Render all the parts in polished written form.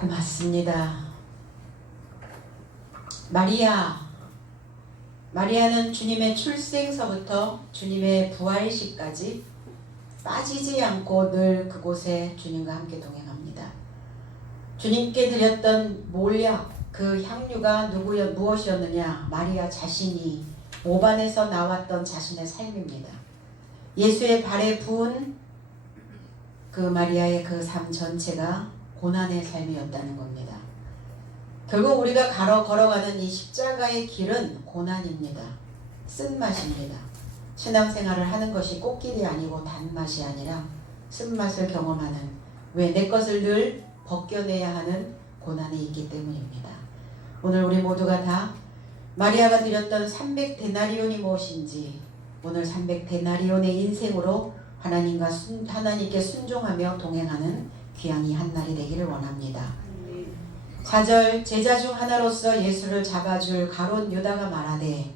고맙습니다. 마리아는 주님의 출생서부터 주님의 부활식까지 빠지지 않고 늘 그곳에 주님과 함께 동행합니다. 주님께 드렸던 몰약, 그 향유가 무엇이었느냐? 마리아 자신이 오반에서 나왔던 자신의 삶입니다. 예수의 발에 부은 그 마리아의 그 삶 전체가 고난의 삶이었다는 겁니다. 결국 우리가 걸어가는 이 십자가의 길은 고난입니다. 쓴맛입니다. 신앙생활을 하는 것이 꽃길이 아니고 단맛이 아니라 쓴맛을 경험하는, 왜 내 것을 늘 벗겨내야 하는 고난이 있기 때문입니다. 오늘 우리 모두가 다 마리아가 드렸던 300데나리온이 무엇인지, 오늘 300데나리온의 인생으로 하나님께 순종하며 동행하는 귀한 이 한 날이 되기를 원합니다. 4절, 제자 중 하나로서 예수를 잡아줄 가룟 유다가 말하되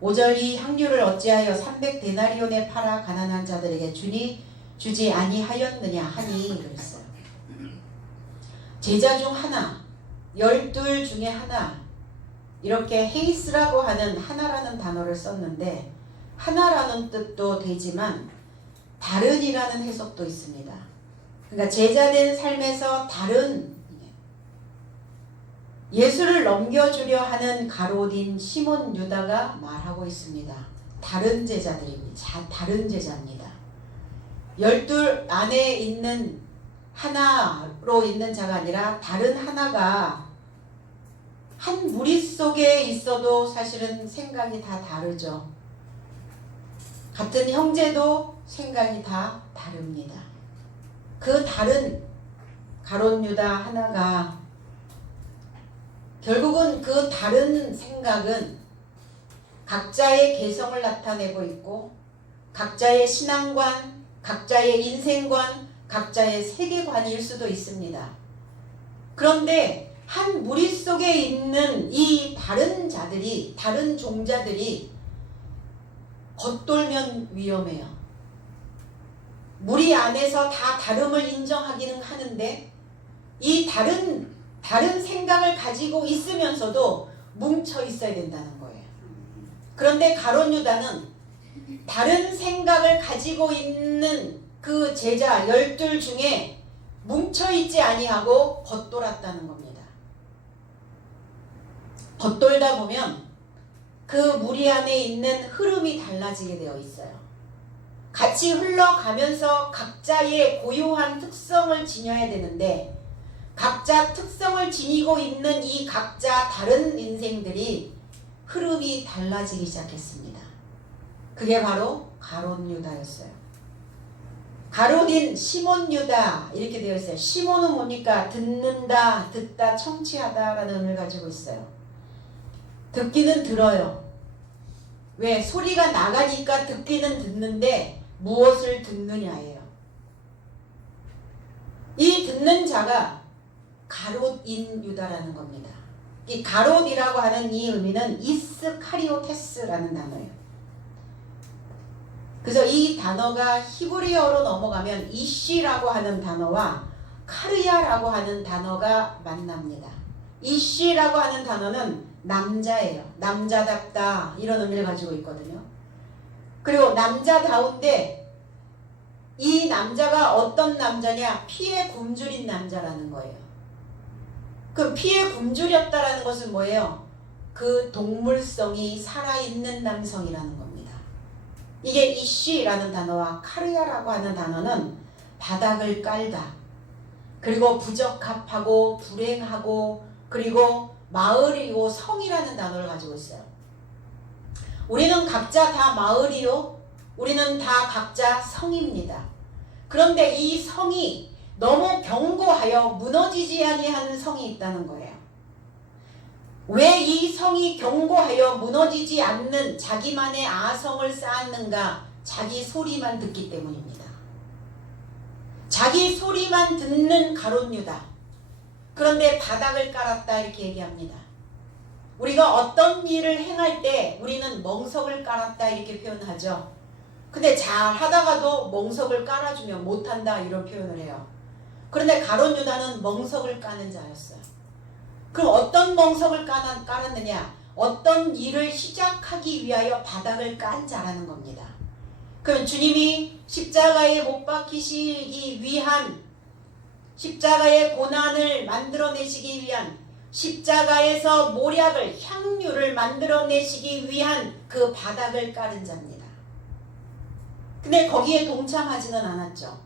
5절, 이 향유를 어찌하여 300데나리온에 팔아 가난한 자들에게 주지 아니하였느냐 하니 그랬어요. 제자 중 하나, 12 중에 하나, 이렇게 헤이스라고 하는 하나라는 단어를 썼는데 하나라는 뜻도 되지만 다른이라는 해석도 있습니다. 그러니까 제자된 삶에서 다른, 예수를 넘겨주려 하는 가롯인 시몬 유다가 말하고 있습니다. 다른 제자들입니다. 다른 제자입니다. 12 안에 있는 하나로 있는 자가 아니라 다른 하나가 한 무리 속에 있어도 사실은 생각이 다 다르죠. 같은 형제도 생각이 다 다릅니다. 그 다른 가롯 유다 하나가 결국은 그 다른 생각은 각자의 개성을 나타내고 있고 각자의 신앙관, 각자의 인생관, 각자의 세계관일 수도 있습니다. 그런데 한 무리 속에 있는 이 다른 자들이, 다른 종자들이 겉돌면 위험해요. 무리 안에서 다 다름을 인정하기는 하는데 이 다른 생각을 가지고 있으면서도 뭉쳐 있어야 된다는 거예요. 그런데 가롯 유다는 다른 생각을 가지고 있는 그 제자 12 중에 뭉쳐 있지 아니하고 겉돌았다는 겁니다. 겉돌다 보면 그 무리 안에 있는 흐름이 달라지게 되어 있어요. 같이 흘러가면서 각자의 고유한 특성을 지녀야 되는데 각자 특성을 지니고 있는 이 각자 다른 인생들이 흐름이 달라지기 시작했습니다. 그게 바로 가롯 유다였어요. 가롯인 시몬 유다 이렇게 되어 있어요. 시몬은 뭡니까? 듣는다, 듣다, 청취하다 라는 의미를 가지고 있어요. 듣기는 들어요. 왜? 소리가 나가니까 듣기는 듣는데 무엇을 듣느냐예요. 이 듣는 자가 가롯인 유다라는 겁니다. 이 가롯이라고 하는 이 의미는 이스카리오테스라는 단어예요. 그래서 이 단어가 히브리어로 넘어가면 이쉬라고 하는 단어와 카르야라고 하는 단어가 만납니다. 이쉬라고 하는 단어는 남자예요. 남자답다 이런 의미를 가지고 있거든요. 그리고 남자다운데 이 남자가 어떤 남자냐? 피에 굶주린 남자라는 거예요. 그 피에 굶주렸다라는 것은 뭐예요? 그 동물성이 살아있는 남성이라는 겁니다. 이게 이쉬라는 단어와 카르야라고 하는 단어는 바닥을 깔다, 그리고 부적합하고 불행하고 그리고 마을이고 성이라는 단어를 가지고 있어요. 우리는 각자 다 마을이요, 우리는 다 각자 성입니다. 그런데 이 성이 너무 견고하여 무너지지 아니하는 성이 있다는 거예요. 왜 이 성이 견고하여 무너지지 않는 자기만의 아성을 쌓았는가? 자기 소리만 듣기 때문입니다. 자기 소리만 듣는 가롯 유다. 그런데 바닥을 깔았다 이렇게 얘기합니다. 우리가 어떤 일을 행할 때 우리는 멍석을 깔았다 이렇게 표현하죠. 근데 잘 하다가도 멍석을 깔아주면 못한다 이런 표현을 해요. 그런데 가룟 유다는 멍석을 까는 자였어요. 그럼 어떤 멍석을 깔았느냐? 어떤 일을 시작하기 위하여 바닥을 깐 자라는 겁니다. 그럼 주님이 십자가에 못 박히시기 위한, 십자가의 고난을 만들어내시기 위한, 십자가에서 모략을, 향유를 만들어내시기 위한 그 바닥을 깔은 자입니다. 근데 거기에 동참하지는 않았죠.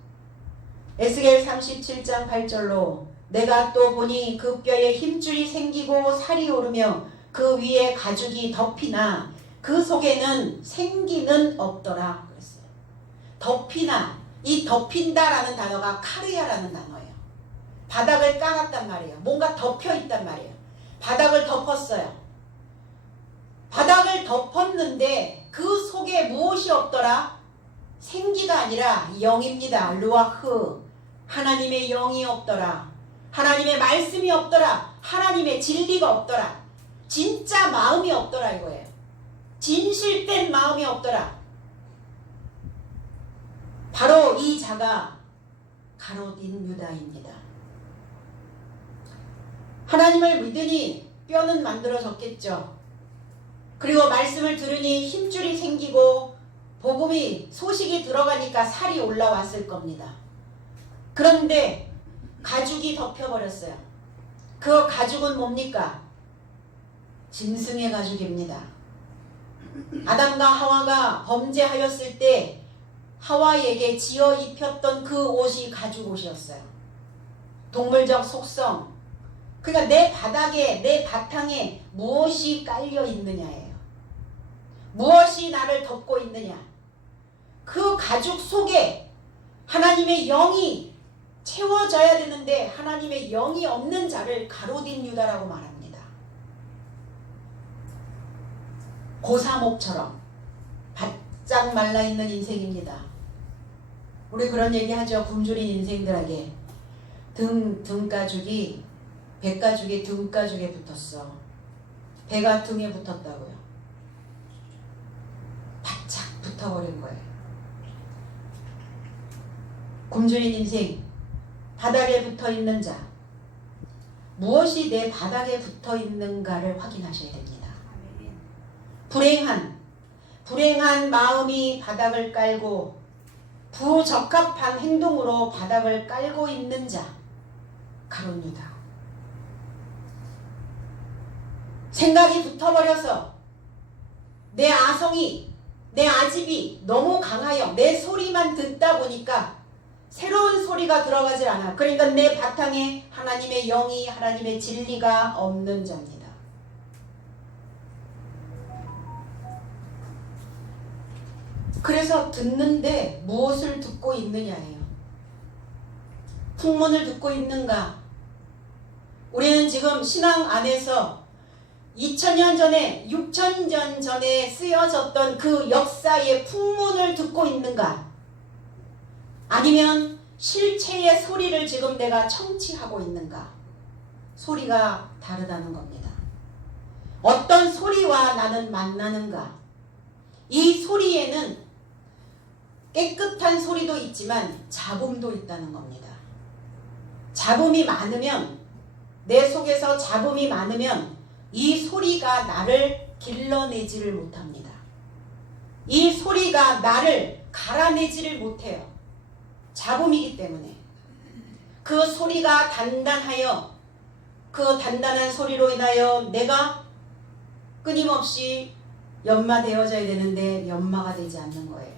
에스겔 37장 8절로 내가 또 보니 그 뼈에 힘줄이 생기고 살이 오르며 그 위에 가죽이 덮이나 그 속에는 생기는 없더라 그랬어요. 덮이나, 이 덮인다라는 단어가 카르야라는 단어예요. 바닥을 깔았단 말이에요. 뭔가 덮여 있단 말이에요. 바닥을 덮었어요. 바닥을 덮었는데 그 속에 무엇이 없더라? 생기가 아니라 영입니다. 루아흐. 하나님의 영이 없더라. 하나님의 말씀이 없더라. 하나님의 진리가 없더라. 진짜 마음이 없더라 이거예요. 진실된 마음이 없더라. 바로 이 자가 가롯인 유다입니다. 하나님을 믿으니 뼈는 만들어졌겠죠. 그리고 말씀을 들으니 힘줄이 생기고 복음이, 소식이 들어가니까 살이 올라왔을 겁니다. 그런데 가죽이 덮여버렸어요. 그 가죽은 뭡니까? 짐승의 가죽입니다. 아담과 하와가 범죄하였을 때 하와에게 지어 입혔던 그 옷이 가죽 옷이었어요. 동물적 속성. 그러니까 내 바닥에, 내 바탕에 무엇이 깔려 있느냐예요. 무엇이 나를 덮고 있느냐. 그 가죽 속에 하나님의 영이 채워져야 되는데 하나님의 영이 없는 자를 가롯인 유다라고 말합니다. 고사목처럼 바짝 말라있는 인생입니다. 우리 그런 얘기 하죠. 굶주린 인생들에게 등가죽이, 배가죽이 등가죽에 붙었어. 배가 등에 붙었다고요. 바짝 붙어버린 거예요. 굶주린 인생, 바닥에 붙어있는 자, 무엇이 내 바닥에 붙어있는가를 확인하셔야 됩니다. 불행한 마음이 바닥을 깔고 부적합한 행동으로 바닥을 깔고 있는 자, 가룟 유다. 생각이 붙어버려서 내 아성이, 내 아집이 너무 강하여 내 소리만 듣다 보니까 새로운 소리가 들어가질 않아. 그러니까 내 바탕에 하나님의 영이, 하나님의 진리가 없는 자입니다. 그래서 듣는데 무엇을 듣고 있느냐예요. 풍문을 듣고 있는가? 우리는 지금 신앙 안에서 2000년 전에, 6000년 전에 쓰여졌던 그 역사의 풍문을 듣고 있는가? 아니면 실체의 소리를 지금 내가 청취하고 있는가? 소리가 다르다는 겁니다. 어떤 소리와 나는 만나는가? 이 소리에는 깨끗한 소리도 있지만 잡음도 있다는 겁니다. 잡음이 많으면, 내 속에서 잡음이 많으면 이 소리가 나를 길러내지를 못합니다. 이 소리가 나를 갈아내지를 못해요. 잡음이기 때문에. 그 소리가 단단하여, 그 단단한 소리로 인하여 내가 끊임없이 연마되어져야 되는데 연마가 되지 않는 거예요.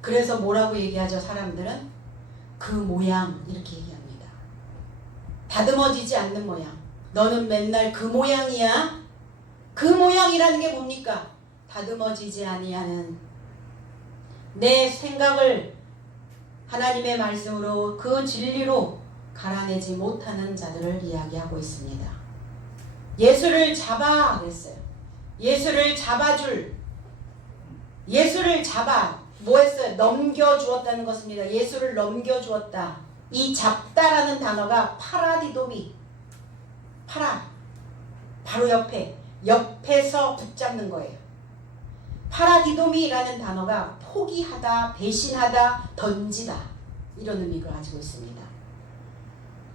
그래서 뭐라고 얘기하죠? 사람들은 그 모양, 이렇게 얘기합니다. 다듬어지지 않는 모양. 너는 맨날 그 모양이야? 그 모양이라는 게 뭡니까? 다듬어지지 아니하는, 내 생각을 하나님의 말씀으로, 그 진리로 갈아내지 못하는 자들을 이야기하고 있습니다. 예수를 잡아 그랬어요. 예수를 잡아줄, 예수를 잡아 뭐 했어요? 넘겨주었다는 것입니다. 예수를 넘겨주었다. 이 잡다라는 단어가 파라디도미, 파라, 바로 옆에서 붙잡는 거예요. 파라디도미라는 단어가 포기하다, 배신하다, 던지다, 이런 의미를 가지고 있습니다.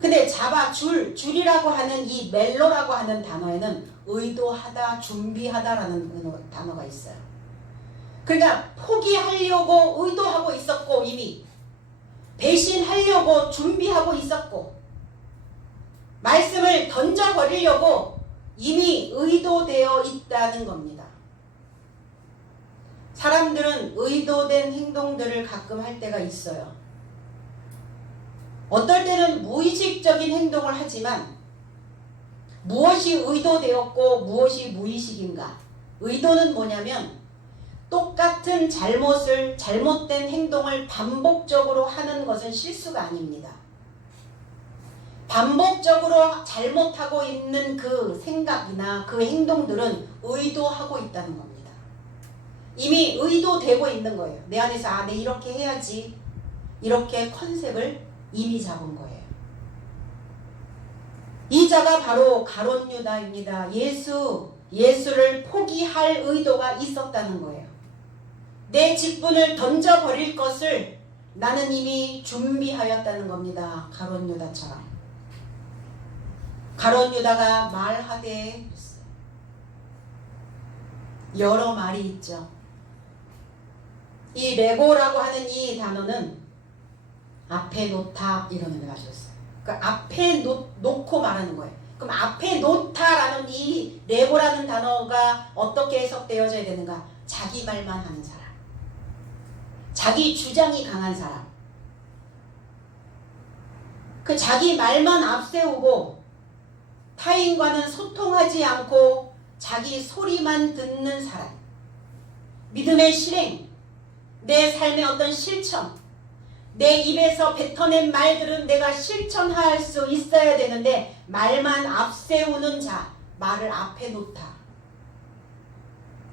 근데 줄이라고 하는 이 멜로라고 하는 단어에는 의도하다, 준비하다라는 단어가 있어요. 그러니까 포기하려고 의도하고 있었고, 이미 배신하려고 준비하고 있었고, 말씀을 던져버리려고 이미 의도되어 있다는 겁니다. 사람들은 의도된 행동들을 가끔 할 때가 있어요. 어떨 때는 무의식적인 행동을 하지만 무엇이 의도되었고 무엇이 무의식인가? 의도는 뭐냐면 똑같은 잘못된 행동을 반복적으로 하는 것은 실수가 아닙니다. 반복적으로 잘못하고 있는 그 생각이나 그 행동들은 의도하고 있다는 겁니다. 이미 의도되고 있는 거예요. 내 안에서 내 이렇게 해야지, 이렇게 컨셉을 이미 잡은 거예요. 이 자가 바로 가룟 유다입니다. 예수를 포기할 의도가 있었다는 거예요. 내 직분을 던져버릴 것을 나는 이미 준비하였다는 겁니다. 가룟 유다처럼. 가룟 유다가 말하되, 여러 말이 있죠. 이 레고라고 하는 이 단어는 앞에 놓다 이런 의미가 가졌어요. 그러니까 앞에 놓고 말하는 거예요. 그럼 앞에 놓다라는 이 레고라는 단어가 어떻게 해석되어져야 되는가? 자기 말만 하는 사람, 자기 주장이 강한 사람, 그 자기 말만 앞세우고 타인과는 소통하지 않고 자기 소리만 듣는 사람, 믿음의 실행, 내 삶의 어떤 실천, 내 입에서 뱉어낸 말들은 내가 실천할 수 있어야 되는데 말만 앞세우는 자, 말을 앞에 놓다.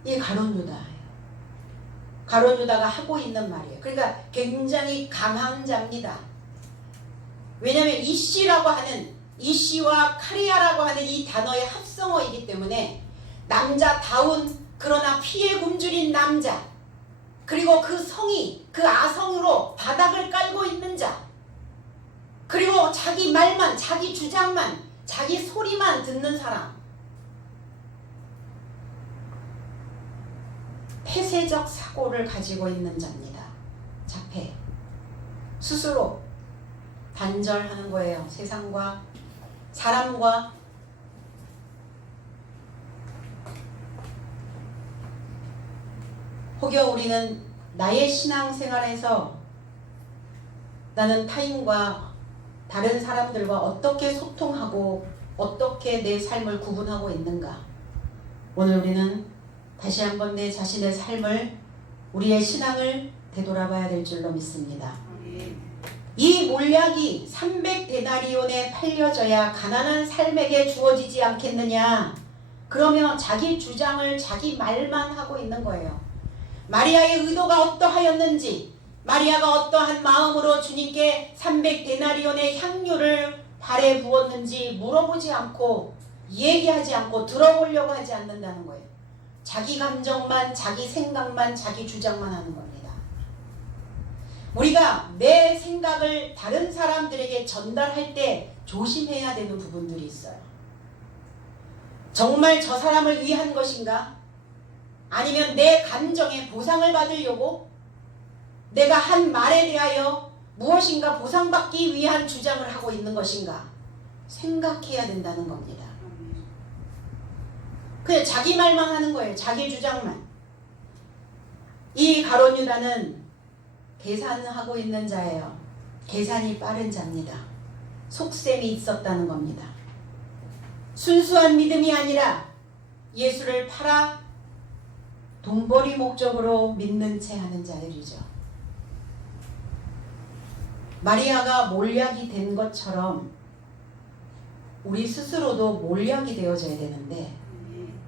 이 가룟 유다예요. 가룟 유다가 하고 있는 말이에요. 그러니까 굉장히 강한 자입니다. 왜냐하면 이씨와 카리아라고 하는 이 단어의 합성어이기 때문에 남자다운 그러나 피에 굶주린 남자, 그리고 그 성이 그 아성으로 바닥을 깔고 있는 자, 그리고 자기 말만, 자기 주장만, 자기 소리만 듣는 사람, 폐쇄적 사고를 가지고 있는 자입니다. 자폐. 스스로 단절하는 거예요. 세상과 사람과. 혹여 우리는 나의 신앙생활에서 나는 타인과 다른 사람들과 어떻게 소통하고 어떻게 내 삶을 구분하고 있는가? 오늘 우리는 다시 한번 내 자신의 삶을, 우리의 신앙을 되돌아봐야 될 줄로 믿습니다. 이 몰약이 300데나리온에 팔려져야 가난한 삶에게 주어지지 않겠느냐? 그러면 자기 주장을 자기 말만 하고 있는 거예요. 마리아의 의도가 어떠하였는지, 마리아가 어떠한 마음으로 주님께 300데나리온의 향유를 발에 부었는지 물어보지 않고, 얘기하지 않고, 들어보려고 하지 않는다는 거예요. 자기 감정만, 자기 생각만, 자기 주장만 하는 겁니다. 우리가 내 생각을 다른 사람들에게 전달할 때 조심해야 되는 부분들이 있어요. 정말 저 사람을 위한 것인가? 아니면 내 감정에 보상을 받으려고 내가 한 말에 대하여 무엇인가 보상받기 위한 주장을 하고 있는 것인가? 생각해야 된다는 겁니다. 그냥 자기 말만 하는 거예요. 자기 주장만. 이 가룟 유다는 계산하고 있는 자예요. 계산이 빠른 자입니다. 속셈이 있었다는 겁니다. 순수한 믿음이 아니라 예수를 팔아 돈벌이 목적으로 믿는 채 하는 자들이죠. 마리아가 몰약이 된 것처럼 우리 스스로도 몰약이 되어져야 되는데,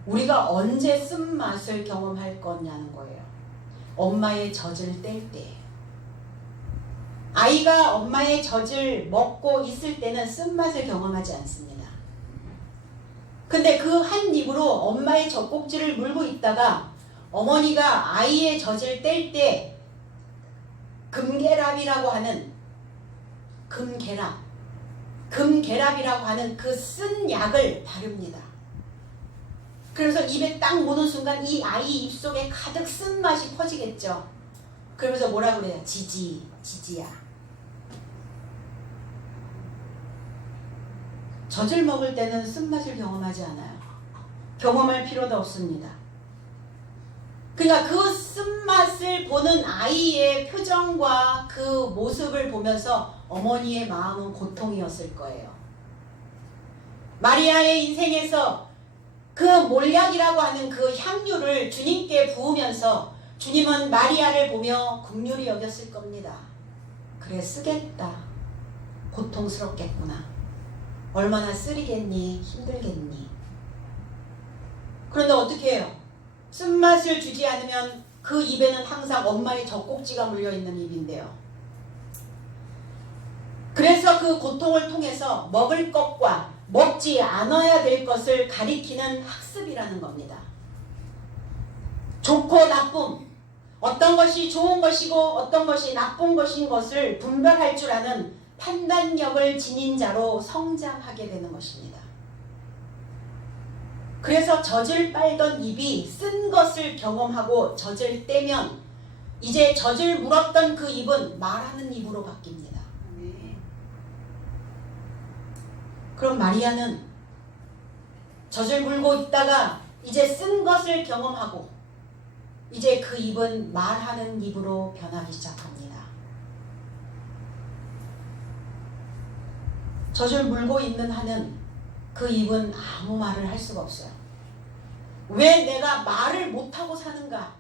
우리가 언제 쓴맛을 경험할 거냐는 거예요. 엄마의 젖을 뗄 때. 아이가 엄마의 젖을 먹고 있을 때는 쓴맛을 경험하지 않습니다. 근데 그 한 입으로 엄마의 젖꼭지를 물고 있다가 어머니가 아이의 젖을 뗄 때 금계랍이라고 하는, 금계랍, 금계랍이라고 하는 그 쓴 약을 바릅니다. 그래서 입에 딱 모는 순간 이 아이 입속에 가득 쓴맛이 퍼지겠죠. 그러면서 뭐라 그래요? 지지야. 젖을 먹을 때는 쓴맛을 경험하지 않아요. 경험할 필요도 없습니다. 그러니까 그 쓴맛을 보는 아이의 표정과 그 모습을 보면서 어머니의 마음은 고통이었을 거예요. 마리아의 인생에서 그 몰약이라고 하는 그 향유를 주님께 부으면서 주님은 마리아를 보며 긍휼히 여겼을 겁니다. 그래, 쓰겠다. 고통스럽겠구나. 얼마나 쓰리겠니? 힘들겠니? 그런데 어떻게 해요? 쓴맛을 주지 않으면 그 입에는 항상 엄마의 젖꼭지가 물려있는 입인데요. 그래서 그 고통을 통해서 먹을 것과 먹지 않아야 될 것을 가리키는 학습이라는 겁니다. 좋고 나쁨, 어떤 것이 좋은 것이고 어떤 것이 나쁜 것인 것을 분별할 줄 아는 판단력을 지닌 자로 성장하게 되는 것입니다. 그래서 젖을 빨던 입이 쓴 것을 경험하고 젖을 떼면 이제 젖을 물었던 그 입은 말하는 입으로 바뀝니다. 그럼 마리아는 젖을 물고 있다가 이제 쓴 것을 경험하고 이제 그 입은 말하는 입으로 변하기 시작합니다. 젖을 물고 있는 한은 그 입은 아무 말을 할 수가 없어요. 왜 내가 말을 못하고 사는가?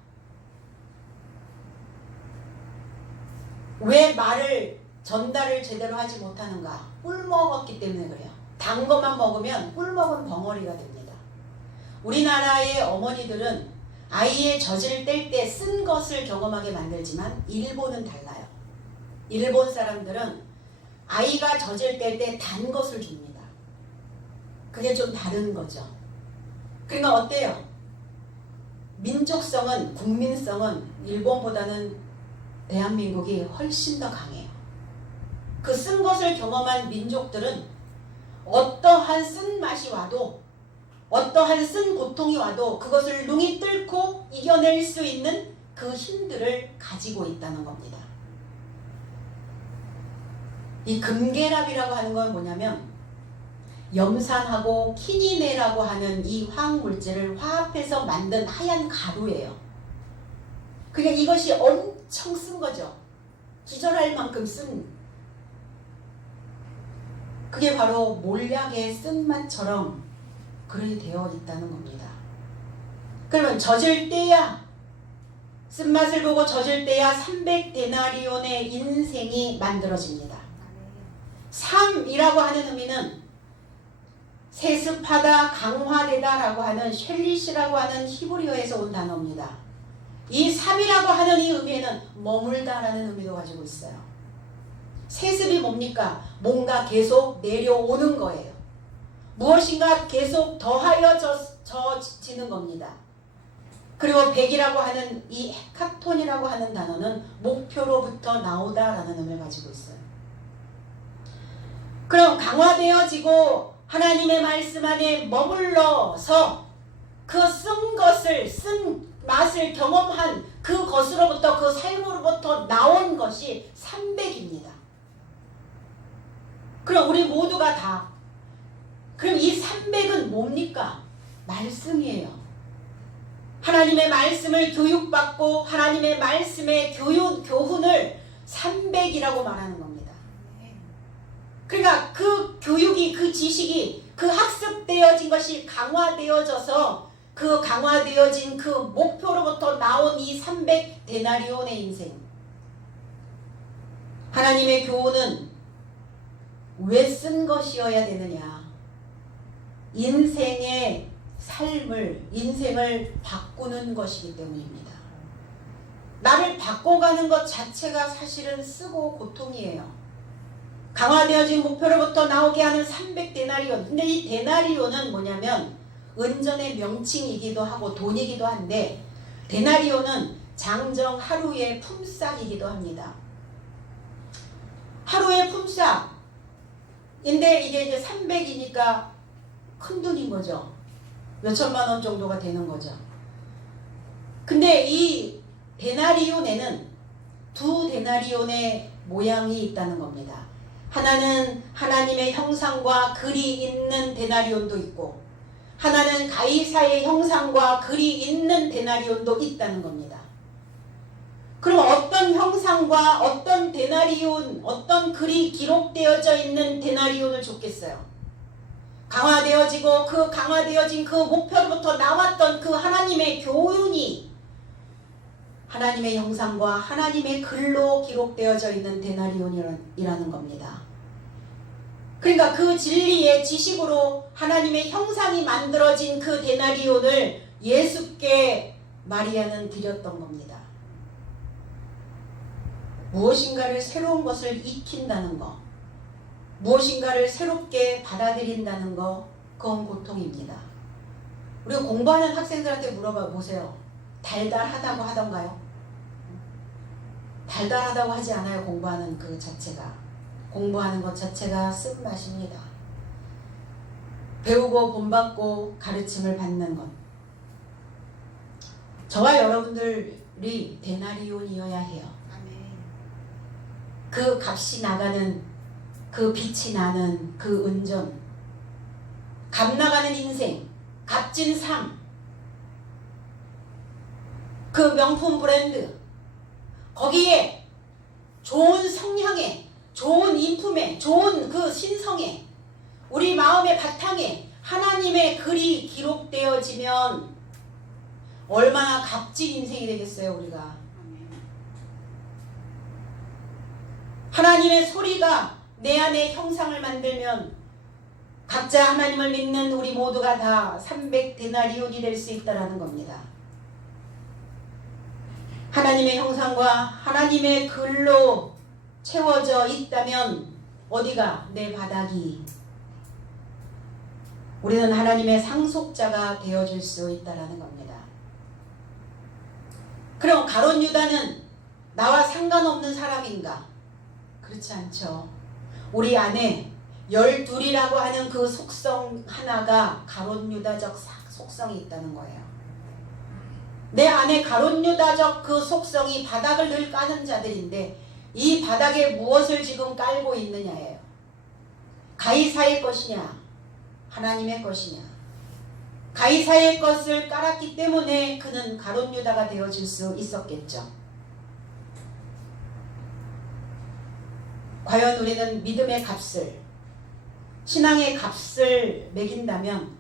왜 말을 전달을 제대로 하지 못하는가? 꿀 먹었기 때문에 그래요. 단 것만 먹으면 꿀 먹은 벙어리가 됩니다. 우리나라의 어머니들은 아이의 젖을 뗄 때 쓴 것을 경험하게 만들지만 일본은 달라요. 일본 사람들은 아이가 젖을 뗄 때 단 것을 줍니다. 그게 좀 다른 거죠. 그러니까 어때요? 민족성은, 국민성은 일본보다는 대한민국이 훨씬 더 강해요. 그 쓴 것을 경험한 민족들은 어떠한 쓴 맛이 와도 어떠한 쓴 고통이 와도 그것을 룽이 뚫고 이겨낼 수 있는 그 힘들을 가지고 있다는 겁니다. 이 금계랍이라고 하는 건 뭐냐면 염산하고 키니네라고 하는 이 화학물질을 화합해서 만든 하얀 가루예요. 그러니까 이것이 엄청 쓴 거죠. 기절할 만큼 쓴. 그게 바로 몰약의 쓴맛처럼 그렇게 되어 있다는 겁니다. 그러면 젖을 떼야, 쓴맛을 보고 젖을 떼야 300데나리온의 인생이 만들어집니다. 3이라고 하는 의미는 세습하다, 강화되다 라고 하는 쉘릿이라고 하는 히브리어에서 온 단어입니다. 이 3이라고 하는 이 의미에는 머물다 라는 의미도 가지고 있어요. 세습이 뭡니까? 뭔가 계속 내려오는 거예요. 무엇인가 계속 더하여지는 겁니다. 그리고 100이라고 하는 이 헤카톤이라고 하는 단어는 목표로부터 나오다 라는 의미를 가지고 있어요. 그럼 강화되어지고 하나님의 말씀 안에 머물러서 그 쓴 것을, 쓴 맛을 경험한 그 것으로부터, 그 삶으로부터 나온 것이 300입니다. 그럼 우리 모두가 다, 그럼 이 300은 뭡니까? 말씀이에요. 하나님의 말씀을 교육받고 하나님의 말씀의 교훈을 300이라고 말하는 겁니다. 그러니까 그 교육이, 그 지식이, 그 학습되어진 것이 강화되어져서 그 강화되어진 그 목표로부터 나온 이 300데나리온의 인생. 하나님의 교훈은 왜 쓴 것이어야 되느냐? 인생의 삶을, 인생을 바꾸는 것이기 때문입니다. 나를 바꿔가는 것 자체가 사실은 쓰고 고통이에요. 강화되어진 목표로부터 나오게 하는 300데나리온. 근데 이 데나리온은 뭐냐면 은전의 명칭이기도 하고 돈이기도 한데, 데나리온은 장정 하루의 품삯이기도 합니다. 하루의 품삯. 인데 이게 이제 300이니까 큰 돈인 거죠. 몇천만 원 정도가 되는 거죠. 근데 이 데나리온에는 두 데나리온의 모양이 있다는 겁니다. 하나는 하나님의 형상과 글이 있는 데나리온도 있고, 하나는 가이사의 형상과 글이 있는 데나리온도 있다는 겁니다. 그럼 어떤 형상과 어떤 데나리온, 어떤 글이 기록되어져 있는 데나리온을 줬겠어요? 강화되어지고 그 강화되어진 그 목표로부터 나왔던 그 하나님의 교훈이 하나님의 형상과 하나님의 글로 기록되어져 있는 데나리온이라는 겁니다. 그러니까 그 진리의 지식으로 하나님의 형상이 만들어진 그 데나리온을 예수께 마리아는 드렸던 겁니다. 무엇인가를 새로운 것을 익힌다는 거, 무엇인가를 새롭게 받아들인다는 거, 그건 고통입니다. 우리가 공부하는 학생들한테 물어봐 보세요. 달달하다고 하던가요? 달달하다고 하지 않아요. 공부하는 그 자체가. 공부하는 것 자체가 쓴맛입니다. 배우고 본받고 가르침을 받는 것. 저와 여러분들이 데나리온이어야 해요. 그 값이 나가는, 그 빛이 나는 그 은전, 값 나가는 인생, 값진 삶, 그 명품 브랜드, 거기에 좋은 성향에, 좋은 인품에, 좋은 그 신성에, 우리 마음의 바탕에 하나님의 글이 기록되어지면 얼마나 값진 인생이 되겠어요, 우리가. 하나님의 소리가 내 안에 형상을 만들면 각자 하나님을 믿는 우리 모두가 다 300데나리온이 될 수 있다는 겁니다. 하나님의 형상과 하나님의 글로 채워져 있다면 어디가 내 바닥이, 우리는 하나님의 상속자가 되어줄 수 있다는 겁니다. 그럼 가룟 유다는 나와 상관없는 사람인가? 그렇지 않죠. 우리 안에 12이라고 하는 그 속성 하나가 가룟 유다적 속성이 있다는 거예요. 내 안에 가룟 유다적 그 속성이 바닥을 늘 까는 자들인데, 이 바닥에 무엇을 지금 깔고 있느냐예요. 가이사의 것이냐, 하나님의 것이냐. 가이사의 것을 깔았기 때문에 그는 가룟 유다가 되어질 수 있었겠죠. 과연 우리는 믿음의 값을, 신앙의 값을 매긴다면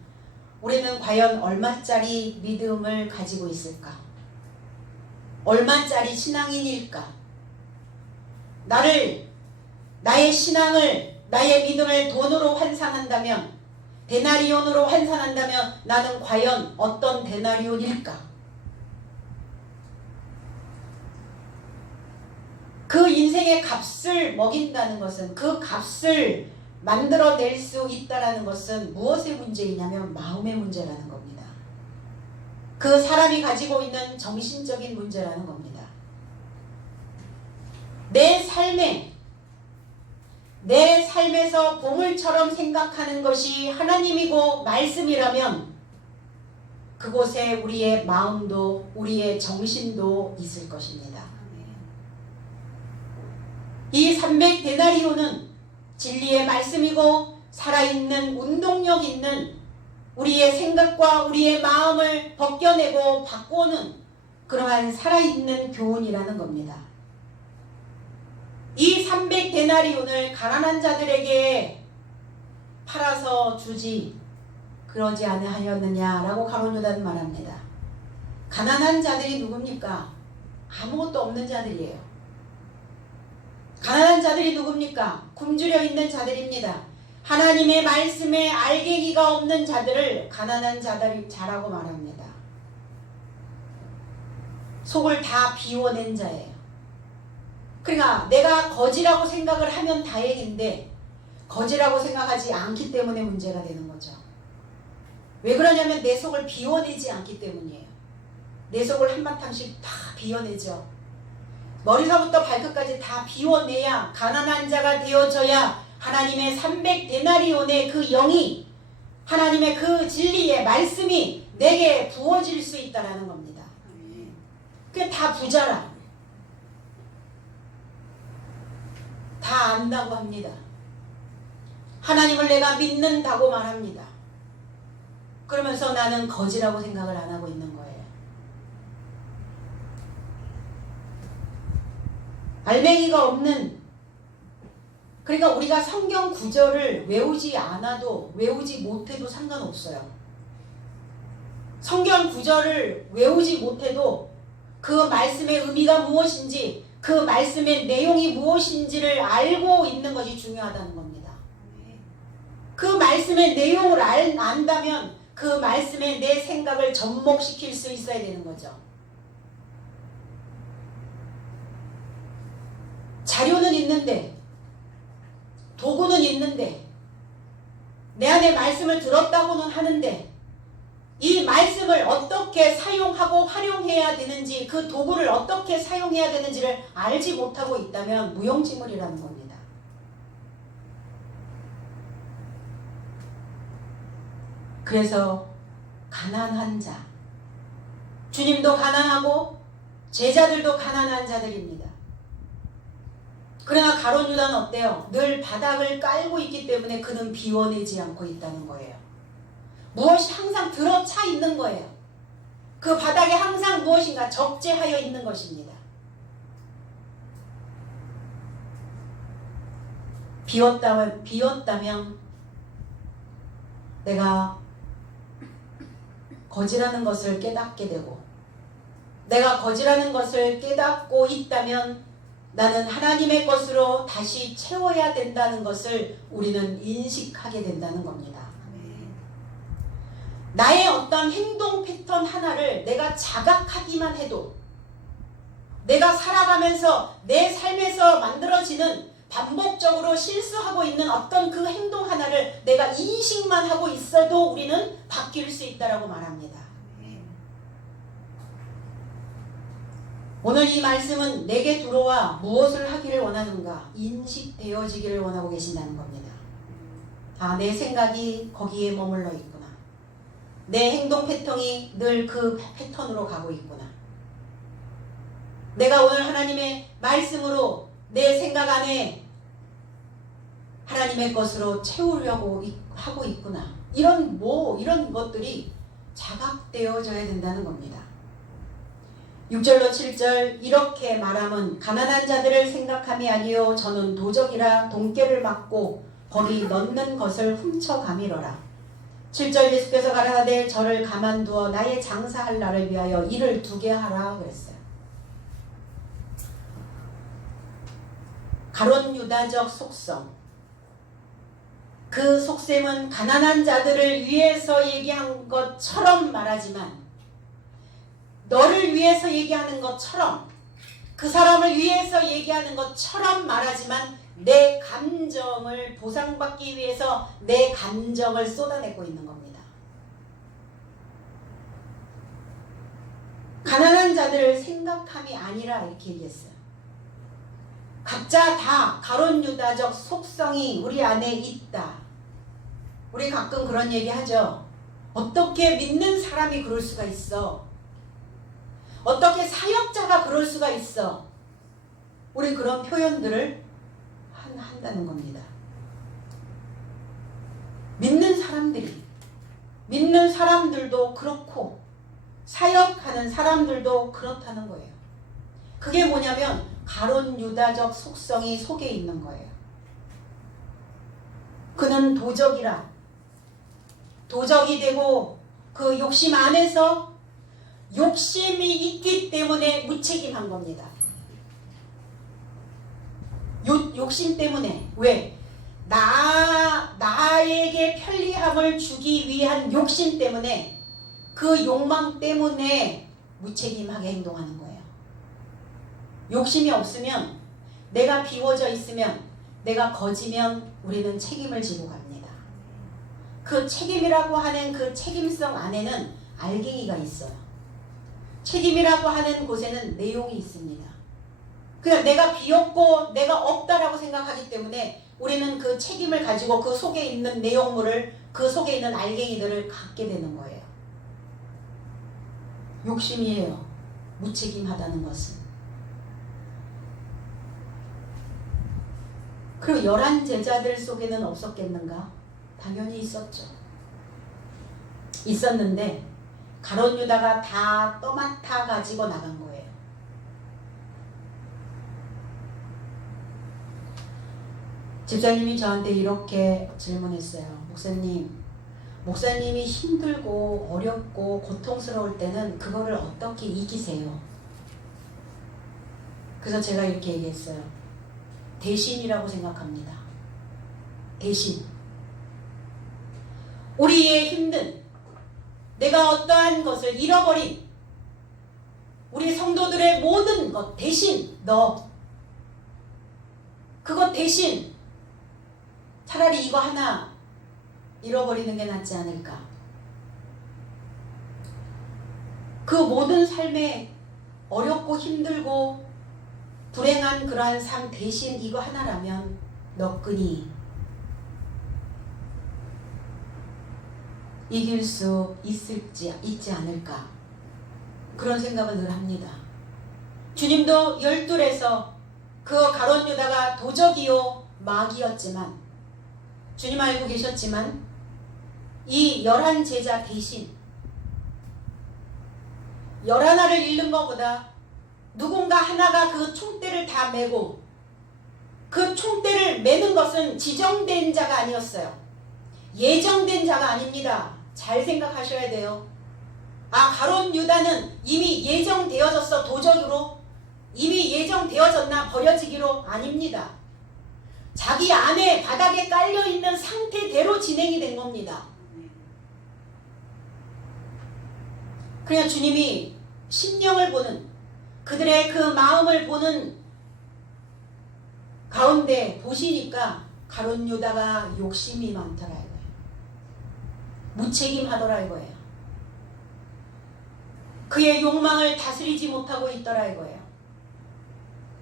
우리는 과연 얼마짜리 믿음을 가지고 있을까? 얼마짜리 신앙인일까? 나의 신앙을, 나의 믿음을 돈으로 환산한다면, 데나리온으로 환산한다면 나는 과연 어떤 데나리온일까? 그 인생의 값을 먹인다는 것은, 그 값을 만들어낼 수 있다는 것은 무엇의 문제이냐면 마음의 문제라는 겁니다. 그 사람이 가지고 있는 정신적인 문제라는 겁니다. 내 삶에서 보물처럼 생각하는 것이 하나님이고 말씀이라면 그곳에 우리의 마음도 우리의 정신도 있을 것입니다. 이 300데나리온은 진리의 말씀이고 살아있는 운동력 있는 우리의 생각과 우리의 마음을 벗겨내고 바꾸는 그러한 살아있는 교훈이라는 겁니다. 이 300데나리온을 가난한 자들에게 팔아서 주지 그러지 아니하였느냐라고 가룟 유다는 말합니다. 가난한 자들이 누굽니까? 아무것도 없는 자들이에요. 가난한 자들이 누굽니까? 굶주려 있는 자들입니다. 하나님의 말씀에 알갱이가 없는 자들을 가난한 자라고 말합니다. 속을 다 비워낸 자예요. 그러니까 내가 거지라고 생각을 하면 다행인데 거지라고 생각하지 않기 때문에 문제가 되는 거죠. 왜 그러냐면 내 속을 비워내지 않기 때문이에요. 내 속을 한바탕씩 다 비워내죠. 머리서부터 발끝까지 다 비워내야 가난한 자가 되어져야 하나님의 300데나리온의 그 영이 하나님의 그 진리의 말씀이 내게 부어질 수 있다라는 겁니다. 그게 다 부자라. 다 안다고 합니다. 하나님을 내가 믿는다고 말합니다. 그러면서 나는 거지라고 생각을 안 하고 있는 거예요. 알맹이가 없는, 그러니까 우리가 성경 구절을 외우지 않아도 외우지 못해도 상관없어요. 성경 구절을 외우지 못해도 그 말씀의 의미가 무엇인지 그 말씀의 내용이 무엇인지를 알고 있는 것이 중요하다는 겁니다. 그 말씀의 내용을 안다면 그 말씀에 내 생각을 접목시킬 수 있어야 되는 거죠. 자료는 있는데, 도구는 있는데, 내 안에 말씀을 들었다고는 하는데 이 말씀을 어떻게 사용하고 활용해야 되는지, 그 도구를 어떻게 사용해야 되는지를 알지 못하고 있다면 무용지물이라는 겁니다. 그래서 가난한 자, 주님도 가난하고 제자들도 가난한 자들입니다. 그러나 가룟 유다는 어때요? 늘 바닥을 깔고 있기 때문에 그는 비워내지 않고 있다는 거예요. 무엇이 항상 들어차 있는 거예요. 그 바닥에 항상 무엇인가 적재하여 있는 것입니다. 비웠다면 내가 거지라는 것을 깨닫게 되고, 내가 거지라는 것을 깨닫고 있다면 나는 하나님의 것으로 다시 채워야 된다는 것을 우리는 인식하게 된다는 겁니다. 나의 어떤 행동 패턴 하나를 내가 자각하기만 해도, 내가 살아가면서 내 삶에서 만들어지는 반복적으로 실수하고 있는 어떤 그 행동 하나를 내가 인식만 하고 있어도 우리는 바뀔 수 있다라고 말합니다. 오늘 이 말씀은 내게 들어와 무엇을 하기를 원하는가 인식되어지기를 원하고 계신다는 겁니다. 아, 내 생각이 거기에 머물러 있구나. 내 행동 패턴이 늘 그 패턴으로 가고 있구나. 내가 오늘 하나님의 말씀으로 내 생각 안에 하나님의 것으로 채우려고 하고 있구나. 이런 것들이 자각되어져야 된다는 겁니다. 6절로 7절 이렇게 말함은 가난한 자들을 생각함이 아니요 저는 도적이라 돈깨를 맞고 거기 넣는 것을 훔쳐가미러라. 7절 예수께서 가라사대 저를 가만두어 나의 장사할 날을 위하여 일을 두게 하라 그랬어요. 가룟 유다적 속성, 그 속셈은 가난한 자들을 위해서 얘기한 것처럼 말하지만, 너를 위해서 얘기하는 것처럼, 그 사람을 위해서 얘기하는 것처럼 말하지만 내 감정을 보상받기 위해서 내 감정을 쏟아내고 있는 겁니다. 가난한 자들을 생각함이 아니라 이렇게 얘기했어요. 각자 다 가룟 유다적 속성이 우리 안에 있다. 우리 가끔 그런 얘기 하죠. 어떻게 믿는 사람이 그럴 수가 있어? 어떻게 사역자가 그럴 수가 있어? 우리 그런 표현들을 한다는 겁니다. 믿는 사람들도 그렇고 사역하는 사람들도 그렇다는 거예요. 그게 뭐냐면 가룟 유다적 속성이 속에 있는 거예요. 그는 도적이 되고 그 욕심 안에서 욕심이 있기 때문에 무책임한 겁니다. 욕심 때문에. 왜? 나에게 편리함을 주기 위한 욕심 때문에, 그 욕망 때문에 무책임하게 행동하는 거예요. 욕심이 없으면, 내가 비워져 있으면, 내가 거지면 우리는 책임을 지고 갑니다. 그 책임이라고 하는 그 책임성 안에는 알갱이가 있어요. 책임이라고 하는 곳에는 내용이 있습니다. 그냥 내가 비었고 내가 없다라고 생각하기 때문에 우리는 그 책임을 가지고 그 속에 있는 내용물을, 그 속에 있는 알갱이들을 갖게 되는 거예요. 욕심이에요. 무책임하다는 것은. 그리고 11 제자들 속에는 없었겠는가? 당연히 있었죠. 있었는데 가룟 유다가 다 떠맡아 가지고 나간 거예요. 집사님이 저한테 이렇게 질문했어요. 목사님이 힘들고 어렵고 고통스러울 때는 그거를 어떻게 이기세요? 그래서 제가 이렇게 얘기했어요. 대신이라고 생각합니다. 대신. 우리의 힘든, 내가 어떠한 것을 잃어버린 우리 성도들의 모든 것 대신 그것 대신 차라리 이거 하나 잃어버리는 게 낫지 않을까. 그 모든 삶에 어렵고 힘들고 불행한 그러한 삶 대신 이거 하나라면 너끈히 이길 수 있지 않을까. 그런 생각을 늘 합니다. 주님도 12에서 그 가룟 유다가 도적이요 마귀였지만, 주님 알고 계셨지만 이 11 제자 대신 11알을 잃는 것보다 누군가 하나가 그 총대를 다 메고, 그 총대를 메는 것은 지정된 자가 아니었어요. 예정된 자가 아닙니다. 잘 생각하셔야 돼요. 가룟 유다는 이미 예정되어졌어. 도적으로 이미 예정되어졌나 버려지기로? 아닙니다. 자기 안에 바닥에 깔려있는 상태대로 진행이 된 겁니다. 그냥 주님이 심령을 보는, 그들의 그 마음을 보는 가운데 보시니까 가룟 유다가 욕심이 많더라 이거예요. 무책임하더라 이거예요. 그의 욕망을 다스리지 못하고 있더라 이거예요.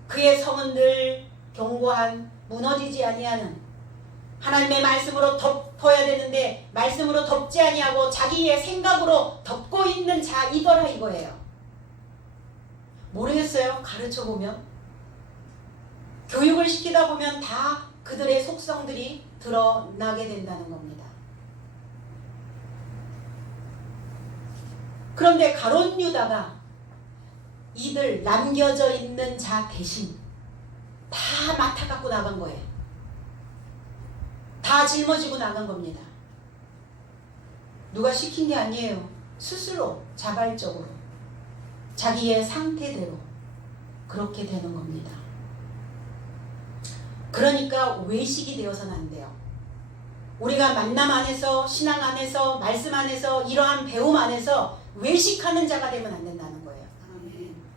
그의 성은 늘 견고한, 무너지지 아니하는, 하나님의 말씀으로 덮어야 되는데 말씀으로 덮지 아니하고 자기의 생각으로 덮고 있는 자이더라 이거예요. 모르겠어요. 가르쳐보면, 교육을 시키다 보면 다 그들의 속성들이 드러나게 된다는 겁니다. 그런데 가룟 유다가 이들 남겨져 있는 자 대신 다 맡아갖고 나간 거예요. 다 짊어지고 나간 겁니다. 누가 시킨 게 아니에요. 스스로 자발적으로 자기의 상태대로 그렇게 되는 겁니다. 그러니까 외식이 되어서는 안 돼요. 우리가 만남 안에서, 신앙 안에서, 말씀 안에서, 이러한 배움 안에서 외식하는 자가 되면 안 된다는 거예요.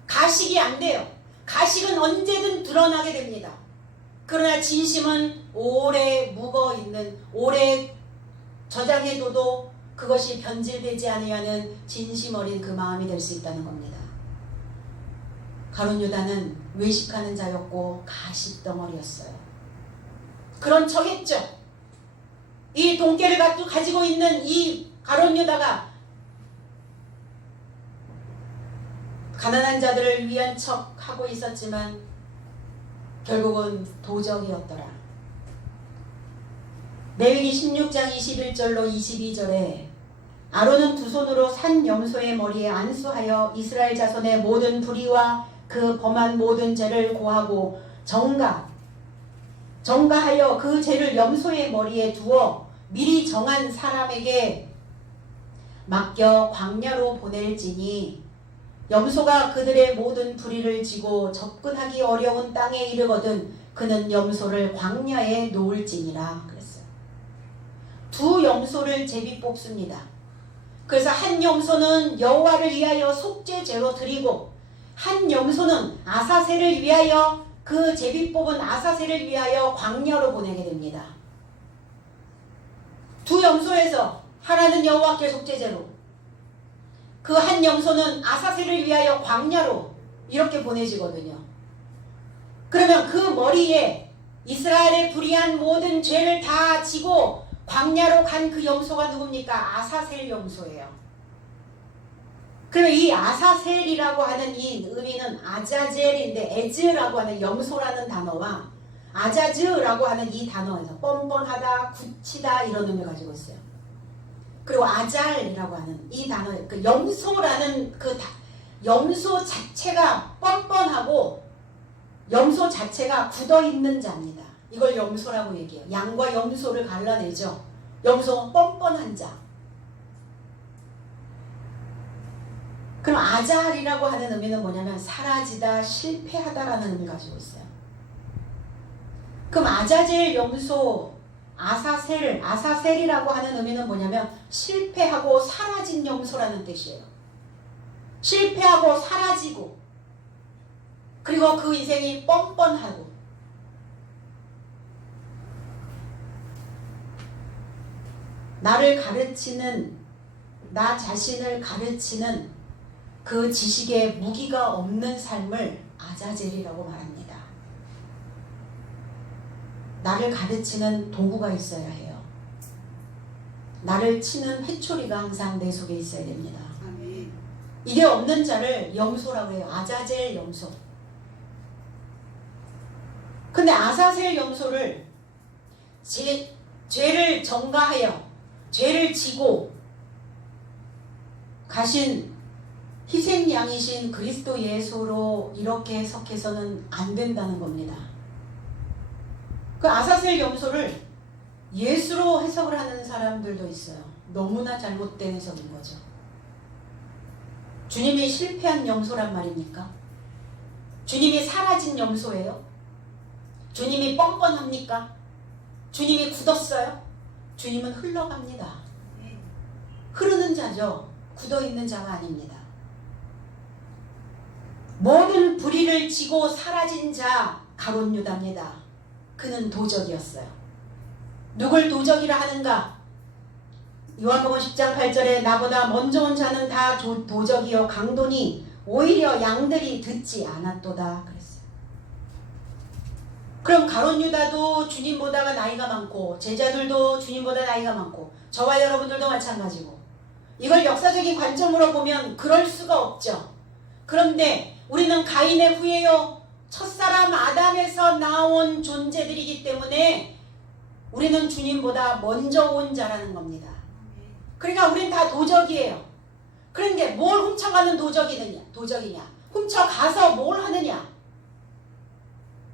가식이 안 돼요. 가식은 언제든 드러나게 됩니다. 그러나 진심은 오래 묵어있는, 오래 저장해둬도 그것이 변질되지 아니하는 진심 어린 그 마음이 될 수 있다는 겁니다. 가룟 유다는 외식하는 자였고 가식 덩어리였어요. 그런 척했죠. 이 돈깨를 가지고 있는 이 가룟 유다가 가난한 자들을 위한 척 하고 있었지만 결국은 도적이었더라. 레위기 16장 21절로 22절에 아론은 두 손으로 산 염소의 머리에 안수하여 이스라엘 자손의 모든 불의와 그 범한 모든 죄를 고하고 정가하여 그 죄를 염소의 머리에 두어 미리 정한 사람에게 맡겨 광야로 보낼지니 염소가 그들의 모든 불의를 지고 접근하기 어려운 땅에 이르거든 그는 염소를 광야에 놓을지니라 그랬어요. 두 염소를 제비 뽑습니다. 그래서 한 염소는 여호와를 위하여 속죄제로 드리고 한 염소는 아사셀을 위하여, 그 제비 뽑은 아사셀을 위하여 광야로 보내게 됩니다. 두 염소에서 하나는 여호와께 속죄제로, 그 한 염소는 아사셀을 위하여 광야로 이렇게 보내지거든요. 그러면 그 머리에 이스라엘의 불의한 모든 죄를 다 지고 광야로 간 그 염소가 누굽니까? 아사셀 염소예요. 그러면 이 아사셀이라고 하는 이 의미는 아자젤인데 에즈라고 하는 염소라는 단어와 아자즈라고 하는 이 단어에서 뻔뻔하다, 굳히다 이런 의미를 가지고 있어요. 그리고 아잘이라고 하는 이 단어, 그 염소라는 염소 자체가 뻔뻔하고 염소 자체가 굳어있는 자입니다. 이걸 염소라고 얘기해요. 양과 염소를 갈라내죠. 염소 뻔뻔한 자. 그럼 아잘이라고 하는 의미는 뭐냐면 사라지다, 실패하다라는 의미를 가지고 있어요. 그럼 아자젤 염소, 아사셀이라고 하는 의미는 뭐냐면 실패하고 사라진 염소라는 뜻이에요. 실패하고 사라지고 그리고 그 인생이 뻔뻔하고 나를 가르치는 나 자신을 가르치는 그 지식에 무기가 없는 삶을 아자젤이라고 말합니다. 나를 가르치는 도구가 있어야 해요. 나를 치는 회초리가 항상 내 속에 있어야 됩니다. 이게 없는 자를 염소라고 해요. 아자젤 염소. 근데 아사셀 염소를 죄를 전가하여 죄를 지고 가신 희생양이신 그리스도 예수로 이렇게 해석해서는 안 된다는 겁니다. 그 아사셀 염소를 예수로 해석을 하는 사람들도 있어요. 너무나 잘못된 해석인 거죠. 주님이 실패한 염소란 말입니까? 주님이 사라진 염소예요? 주님이 뻔뻔합니까? 주님이 굳었어요? 주님은 흘러갑니다. 흐르는 자죠. 굳어있는 자가 아닙니다. 모든 불의를 지고 사라진 자 가룟 유다입니다. 그는 도적이었어요. 누굴 도적이라 하는가? 요한복음 10장 8절에 나보다 먼저 온 자는 다 도적이요 강도니 오히려 양들이 듣지 않았도다 그랬어요. 그럼 가룟 유다도 주님보다가 나이가 많고 제자들도 주님보다 나이가 많고 저와 여러분들도 마찬가지고 이걸 역사적인 관점으로 보면 그럴 수가 없죠. 그런데 우리는 가인의 후예요. 첫사람 아담에서 나온 존재들이기 때문에 우리는 주님보다 먼저 온 자라는 겁니다. 그러니까 우린 다 도적이에요. 그런데 뭘 훔쳐가는 도적이냐? 훔쳐가서 뭘 하느냐?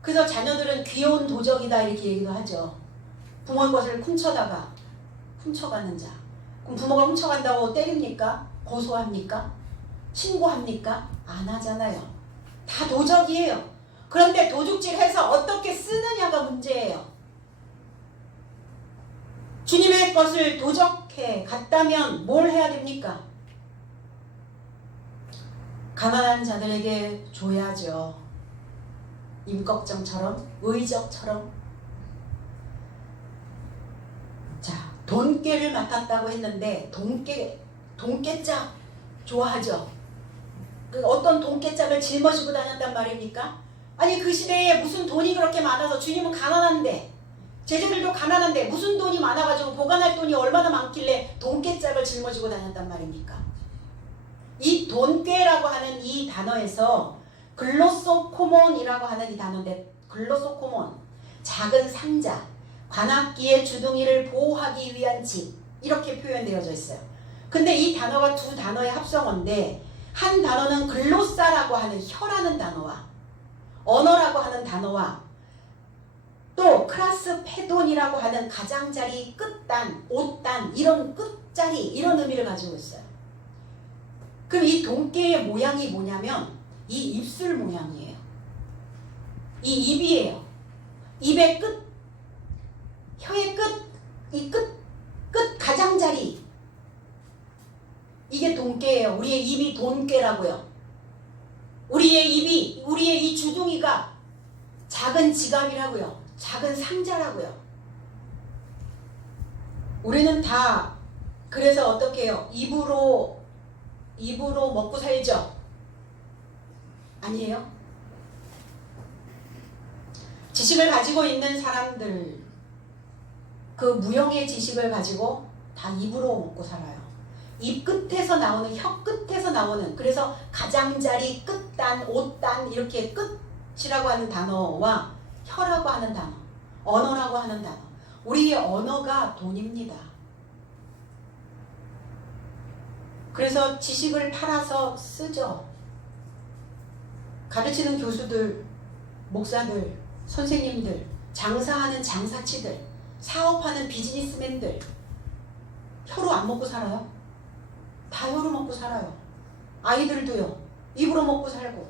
그래서 자녀들은 귀여운 도적이다 이렇게 얘기도 하죠. 부모의 것을 훔쳐가는 자. 그럼 부모가 훔쳐간다고 때립니까? 고소합니까? 신고합니까? 안 하잖아요. 다 도적이에요. 그런데 도둑질해서 어떻게 쓰느냐가 문제예요. 주님의 것을 도적해 갔다면 뭘 해야 됩니까? 가난한 자들에게 줘야죠. 임꺽정처럼, 의적처럼. 자, 돈깨를 맡았다고 했는데 돈깨짝 좋아하죠. 그 어떤 돈깨짝을 짊어지고 다녔단 말입니까? 아니 그 시대에 무슨 돈이 그렇게 많아서 주님은 가난한데 제자들도 가난한데 무슨 돈이 많아가지고 보관할 돈이 얼마나 많길래 돈깨짝을 짊어지고 다녔단 말입니까? 이 돈깨라고 하는 이 단어에서 글로소코몬이라고 하는 이 단어인데 글로소코몬 작은 상자 관악기의 주둥이를 보호하기 위한 집 이렇게 표현되어져 있어요. 근데 이 단어가 두 단어의 합성어인데 한 단어는 글로사라고 하는 혀라는 단어와 언어라고 하는 단어와 또 크라스페돈이라고 하는 가장자리, 끝단, 옷단 이런 끝자리 이런 의미를 가지고 있어요. 그럼 이 돈깨의 모양이 뭐냐면 이 입술 모양이에요. 이 입이에요. 입의 끝, 혀의 끝, 이 끝 가장자리 이게 돈깨예요. 우리의 입이 돈깨라고요. 우리의 이 주둥이가 작은 지갑이라고요. 작은 상자라고요. 우리는 다 그래서 어떻게 해요? 입으로 먹고 살죠? 아니에요? 지식을 가지고 있는 사람들, 그 무용의 지식을 가지고 다 입으로 먹고 살아요. 입 끝에서 나오는, 혀 끝에서 나오는, 그래서 가장자리, 끝단, 옷단 이렇게 끝이라고 하는 단어와 혀라고 하는 단어, 언어라고 하는 단어. 우리의 언어가 돈입니다. 그래서 지식을 팔아서 쓰죠. 가르치는 교수들, 목사들, 선생님들, 장사하는 장사치들, 사업하는 비즈니스맨들 혀로 안 먹고 살아요? 다 혀로 먹고 살아요. 아이들도요. 입으로 먹고 살고,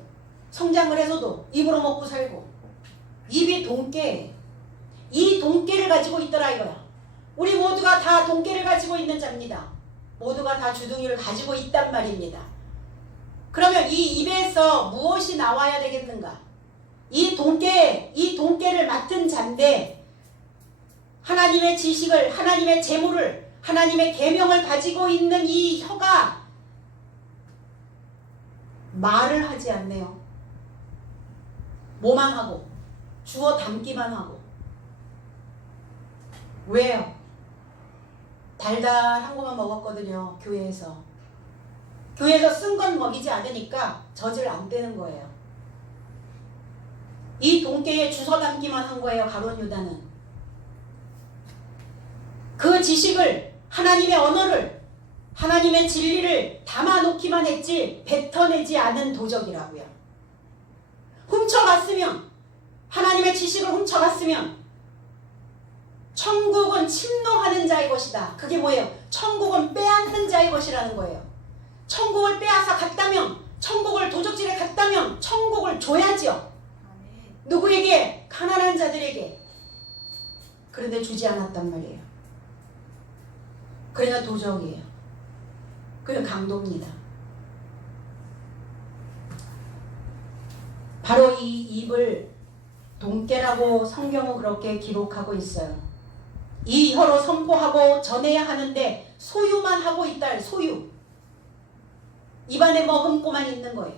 성장을 해서도 입으로 먹고 살고. 입이 돈깨, 이 돈깨를 가지고 있더라 이거야. 우리 모두가 다 돈깨를 가지고 있는 자입니다. 모두가 다 주둥이를 가지고 있단 말입니다. 그러면 이 입에서 무엇이 나와야 되겠는가? 이 돈깨를 맡은 자인데 하나님의 지식을, 하나님의 재물을, 하나님의 계명을 가지고 있는 이 혀가 말을 하지 않네요. 뭐만 하고, 주워 담기만 하고. 왜요? 달달한 것만 먹었거든요. 교회에서 쓴 건 먹이지 않으니까 젖을 안 떼는 거예요. 이 돈깨에 주워 담기만 한 거예요. 가룟 유다는. 그 지식을, 하나님의 언어를, 하나님의 진리를 담아놓기만 했지 뱉어내지 않은 도적이라고요. 훔쳐갔으면, 하나님의 지식을 훔쳐갔으면 천국은 침노하는 자의 것이다. 그게 뭐예요? 천국은 빼앗는 자의 것이라는 거예요. 천국을 빼앗아 갔다면, 천국을 도적질에 갔다면 천국을 줘야죠. 누구에게? 가난한 자들에게. 그런데 주지 않았단 말이에요. 그러니까 도적이에요. 그러니까 강도입니다. 바로 이 입을 돈깨라고 성경은 그렇게 기록하고 있어요. 이 혀로 선포하고 전해야 하는데 소유만 하고 있다. 소유. 입안에 머금고만 있는 거예요.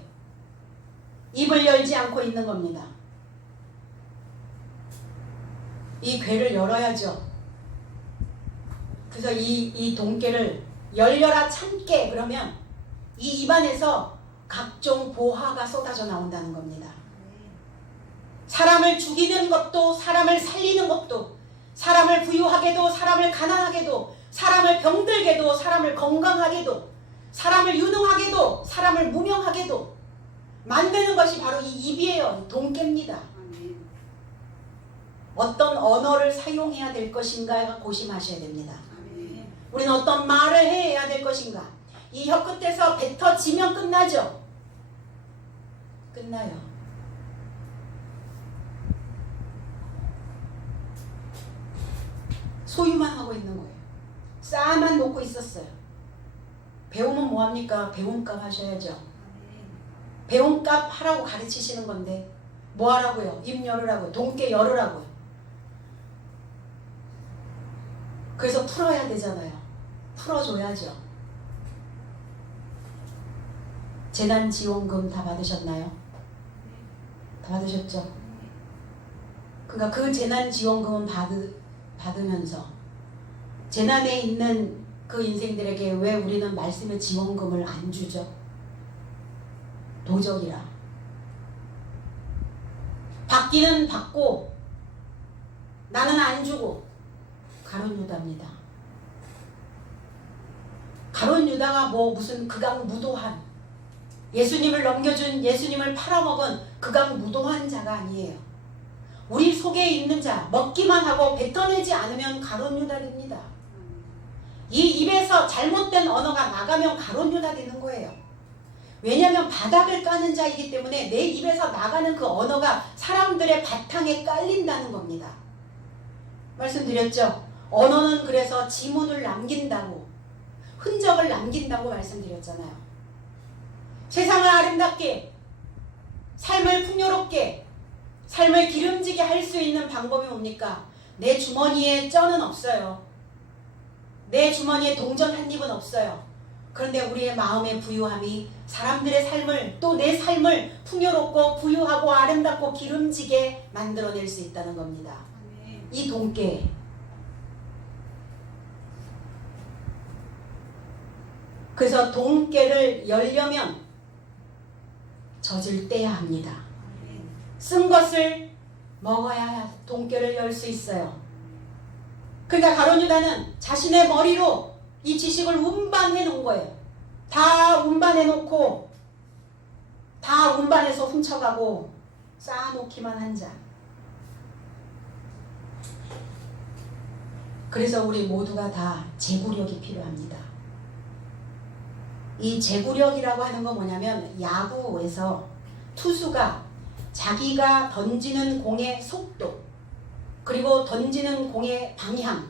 입을 열지 않고 있는 겁니다. 이 괴를 열어야죠. 그래서 이 돈깨를 열려라 참깨 그러면 이 입안에서 각종 보화가 쏟아져 나온다는 겁니다. 사람을 죽이는 것도, 사람을 살리는 것도, 사람을 부유하게도, 사람을 가난하게도, 사람을 병들게도, 사람을 건강하게도, 사람을 유능하게도, 사람을 무명하게도 만드는 것이 바로 이 입이에요. 돈깨입니다. 어떤 언어를 사용해야 될 것인가가 고심하셔야 됩니다. 우리는 어떤 말을 해야 될 것인가? 이 혀 끝에서 뱉어지면 끝나죠. 끝나요. 소유만 하고 있는 거예요. 쌓아만 놓고 있었어요. 배우면 뭐합니까? 배움값 하셔야죠. 배움값 하라고 가르치시는 건데 뭐 하라고요? 입 열으라고요. 돈깨 열으라고요. 그래서 풀어야 되잖아요. 풀어줘야죠. 재난지원금 다 받으셨나요? 다 받으셨죠? 그러니까 그 재난지원금은 받으면서 재난에 있는 그 인생들에게 왜 우리는 말씀의 지원금을 안 주죠? 도적이라. 받기는 받고 나는 안 주고. 가룟 유다입니다. 가룟 유다가 뭐 무슨 극악무도한, 예수님을 넘겨준, 예수님을 팔아먹은 극악무도한 자가 아니에요. 우리 속에 있는 자, 먹기만 하고 뱉어내지 않으면 가룟 유다 됩니다. 이 입에서 잘못된 언어가 나가면 가룟 유다 되는 거예요. 왜냐하면 바닥을 까는 자이기 때문에 내 입에서 나가는 그 언어가 사람들의 바탕에 깔린다는 겁니다. 말씀드렸죠? 언어는 그래서 지문을 남긴다고, 흔적을 남긴다고 말씀드렸잖아요. 세상을 아름답게, 삶을 풍요롭게, 삶을 기름지게 할 수 있는 방법이 뭡니까? 내 주머니에 쩌는 없어요. 내 주머니에 동전 한 입은 없어요. 그런데 우리의 마음의 부유함이 사람들의 삶을 또 내 삶을 풍요롭고 부유하고 아름답고 기름지게 만들어낼 수 있다는 겁니다. 이 돈깨. 그래서 돈깨를 열려면 젖을 떼야 합니다. 쓴 것을 먹어야 돈깨를 열 수 있어요. 그러니까 가룟 유다는 자신의 머리로 이 지식을 운반해 놓은 거예요. 다 운반해 놓고 다 운반해서 훔쳐가고 쌓아놓기만 한 자. 그래서 우리 모두가 다 제구력이 필요합니다. 이 제구력이라고 하는 건 뭐냐면 야구에서 투수가 자기가 던지는 공의 속도 그리고 던지는 공의 방향,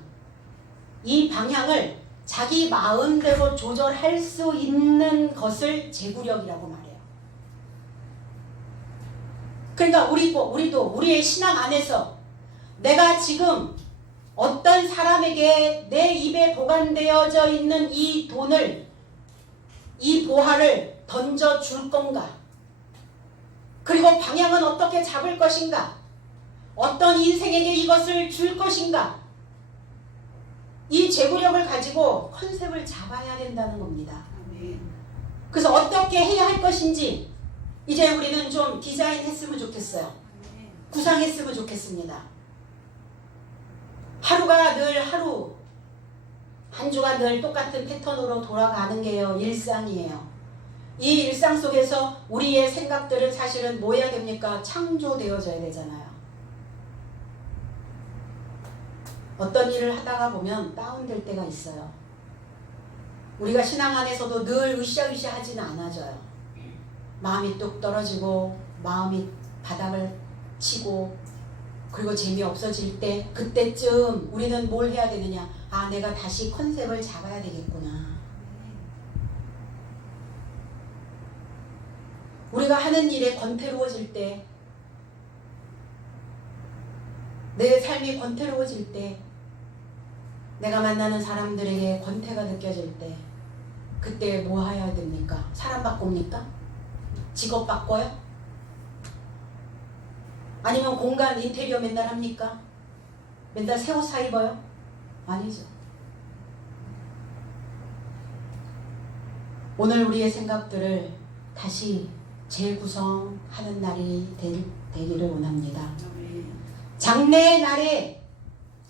이 방향을 자기 마음대로 조절할 수 있는 것을 제구력이라고 말해요. 그러니까 우리도 우리의 신앙 안에서 내가 지금 어떤 사람에게 내 입에 보관되어져 있는 이 돈을, 이 보화를 던져줄 건가? 그리고 방향은 어떻게 잡을 것인가? 어떤 인생에게 이것을 줄 것인가? 이 제구력을 가지고 컨셉을 잡아야 된다는 겁니다. 그래서 어떻게 해야 할 것인지 이제 우리는 좀 디자인했으면 좋겠어요. 구상했으면 좋겠습니다. 하루가 늘 하루, 한 주가 늘 똑같은 패턴으로 돌아가는 게요, 일상이에요. 이 일상 속에서 우리의 생각들은 사실은 뭐 해야 됩니까? 창조되어져야 되잖아요. 어떤 일을 하다가 보면 다운될 때가 있어요. 우리가 신앙 안에서도 늘 으쌰으쌰 하지는 않아져요. 마음이 뚝 떨어지고 마음이 바닥을 치고 그리고 재미없어질 때 그때쯤 우리는 뭘 해야 되느냐? 아, 내가 다시 컨셉을 잡아야 되겠구나. 우리가 하는 일에 권태로워질 때, 내 삶이 권태로워질 때, 내가 만나는 사람들에게 권태가 느껴질 때 그때 뭐 해야 됩니까? 사람 바꿉니까? 직업 바꿔요? 아니면 공간 인테리어 맨날 합니까? 맨날 새 옷 사 입어요? 아니죠. 오늘 우리의 생각들을 다시 재구성하는 날이 되기를 원합니다. 장래의 날에,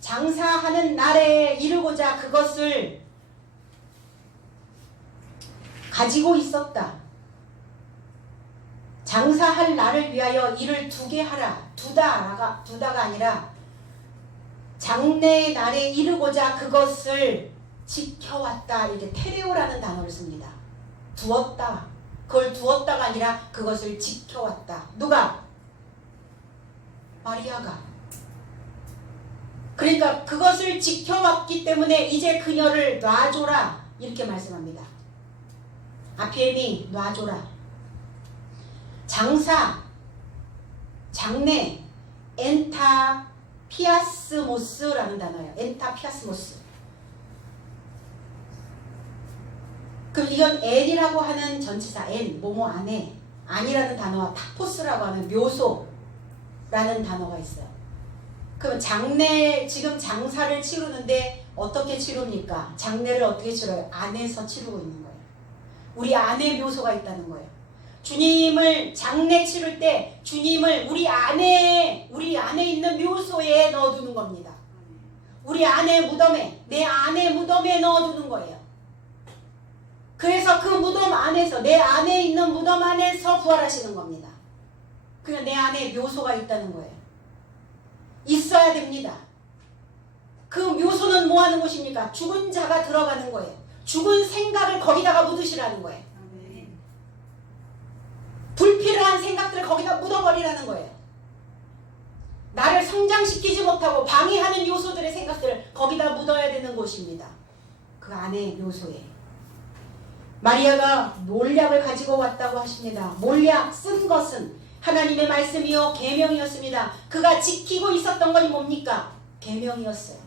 장사하는 날에 이르고자 그것을 가지고 있었다. 장사할 날을 위하여 일을 두게 하라. 두다가 아니라 장래의 날에 이르고자 그것을 지켜왔다. 이렇게 테레오라는 단어를 씁니다. 두었다. 그걸 두었다가 아니라 그것을 지켜왔다. 누가? 마리아가. 그러니까 그것을 지켜왔기 때문에 이제 그녀를 놔줘라. 이렇게 말씀합니다. 아피엠이 놔줘라. 장사, 장래, 엔타피아스모스라는 단어예요. 엔타피아스모스. 그럼 이건 엔이라고 하는 전치사, 엔, 뭐뭐 안에, 안이라는 단어와 타포스라고 하는 묘소라는 단어가 있어요. 그럼 장래, 지금 장사를 치르는데 어떻게 치릅니까? 장래를 어떻게 치러요? 안에서 치르고 있는 거예요. 우리 안에 묘소가 있다는 거예요. 주님을 장래 치를 때 주님을 우리 안에 있는 묘소에 넣어두는 겁니다. 우리 안에 무덤에, 내 안에 무덤에 넣어두는 거예요. 그래서 그 무덤 안에서, 내 안에 있는 무덤 안에서 부활하시는 겁니다. 그냥 내 안에 묘소가 있다는 거예요. 있어야 됩니다. 그 묘소는 뭐 하는 곳입니까? 죽은 자가 들어가는 거예요. 죽은 생각을 거기다가 묻으시라는 거예요. 불필요한 생각들을 거기다 묻어버리라는 거예요. 나를 성장시키지 못하고 방해하는 요소들의 생각들을 거기다 묻어야 되는 곳입니다. 그 안에 묘소에. 마리아가 몰약을 가지고 왔다고 하십니다. 몰약, 쓴 것은 하나님의 말씀이요 계명이었습니다. 그가 지키고 있었던 것이 뭡니까? 계명이었어요.